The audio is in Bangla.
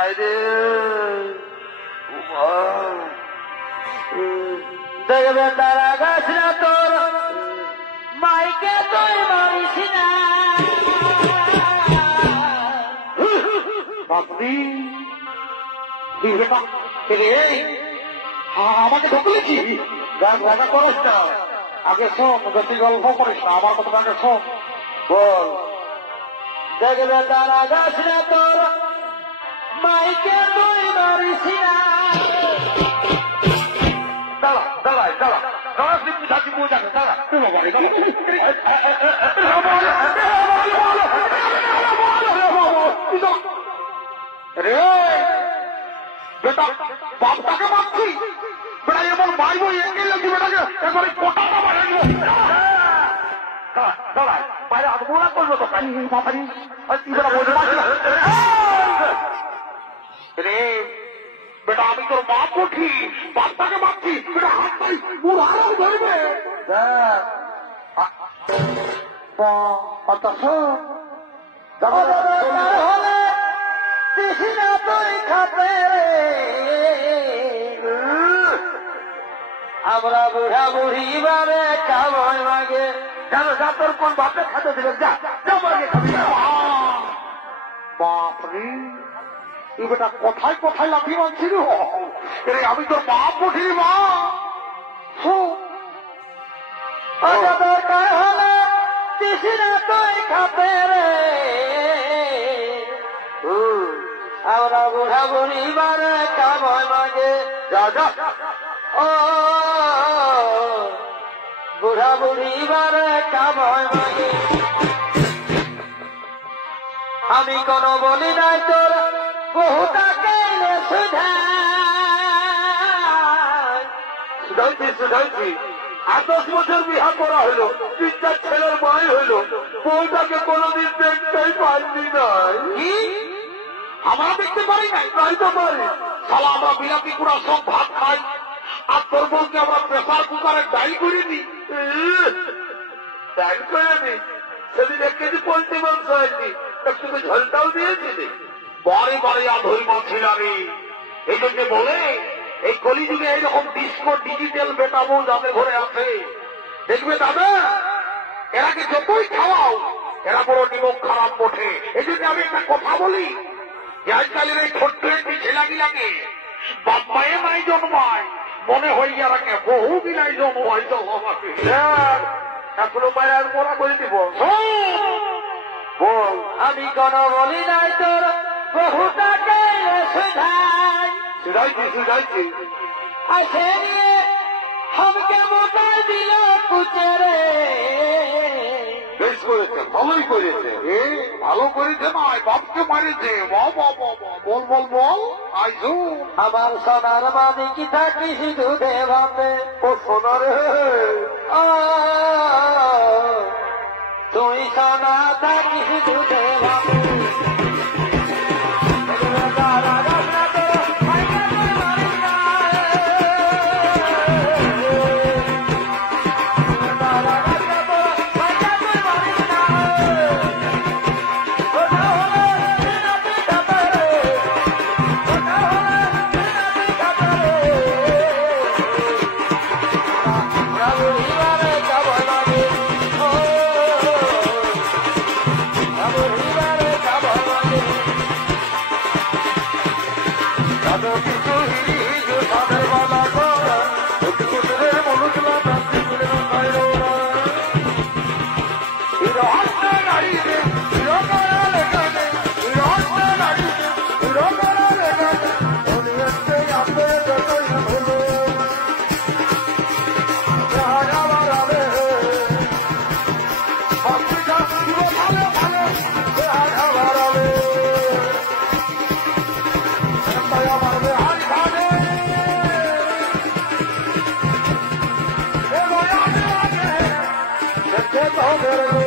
নাই রে দেখবে তারা গাছ না তোর মাইকে তুই মারিস না বাপরি আমাকে ঢুকলেছি রাজা করস না আগে শোন যদি গল্প করিস না আমার কথা আগে শোন বল দেখবে তারা গাছ না তোর মাইকে তুই মারিস না দাঁড়া দাঁড়ায় দাঁড়া দাঁড়া তুই বুঝাচ্ছি বুঝাকে দাঁড়া রে বেটা বাপটাকে মারছি বেটা এমন মারবো একে লাগছি বেটাকে একবারে কোটাটা মারাইব দাঁড়ায় বাইরে আধমোলা করবো তো বাপারি তুই বেটা বলতে পারছি না রে বেটা আমি তোর মা পঠি বাপটাকে মারছি বেটা হাত পাই মুর আরাম ধরবে হলে কৃষ্ণ তুই খাবে আমরা বুড়া বুড়ি বারে খাবই মাগে জানো যা তোর কোন বাপে খাতে দিলে যা মাগে খাবি বাপরে তুই বেটা কোথায় কোথায় লাফি মানছিল রে আমি তোর বাপ উঠিনি মা দরকার হলে কৃষ্ণ তুই খাবে রে আমরা বুড়া বুড়ি বারে খাবই মাগে যা যা ও বুড়া বুড়ি বারে খাবই মাগে আমি কোন বলি নাই তোর বহুটাকে শুধাইছি 10 বছর বিহা করা হইল 3-4 ছেলের মাই হইল বউটাকে কোনদিন দেখতেই পাইনি নাই কি আমরা দেখতে পারি নাই তাই তো পারি শালা আমরা বিলাতি কুড়া সব ভাত খাই আর তোর বউকে আমরা প্রেসার কুকারে ডাইল করে দিই ডাইল করে দিই সেদিন 1 কেজি পোল্ট্রি মাংস হয়নি একটু ঝলটাও দিয়েছিলি বারে বারে আধই মাছিল আমি এই জন্য বলে এই কলিযুগে এইরকম ডিস্কো ডিজিটাল বেটা বউ যাদের ঘরে আছে দেখবে দাদা এরাকে যতই খাওয়াও এরা বড় নিমক খারাপ ওঠে এই জন্য আমি একটা কথা বলি যে আজকালের এই ছোট্ট একটি ছেলাগিলাকে বাপ মায়ে নাই জন্মায় মনে হয় এরাকে বহু গিলাই জন্মায় তো এখনো মায়ের আর মোরা করে দিব বল আমি কোন বলি নাই তোর বহুটাকে শুধাইছি আসে নিয়ে हमके মোটাই দিল কুচেরে বেশ করেছে ভালোই করেছে ভালো করেছে নয় বাপকে মারেছে বল বল বল আইসু আমার সোনার মানি কি থাকি শুধু দেবাতে ও সোনার তুই সোনা থাকি শুধু দেবাতে Oh,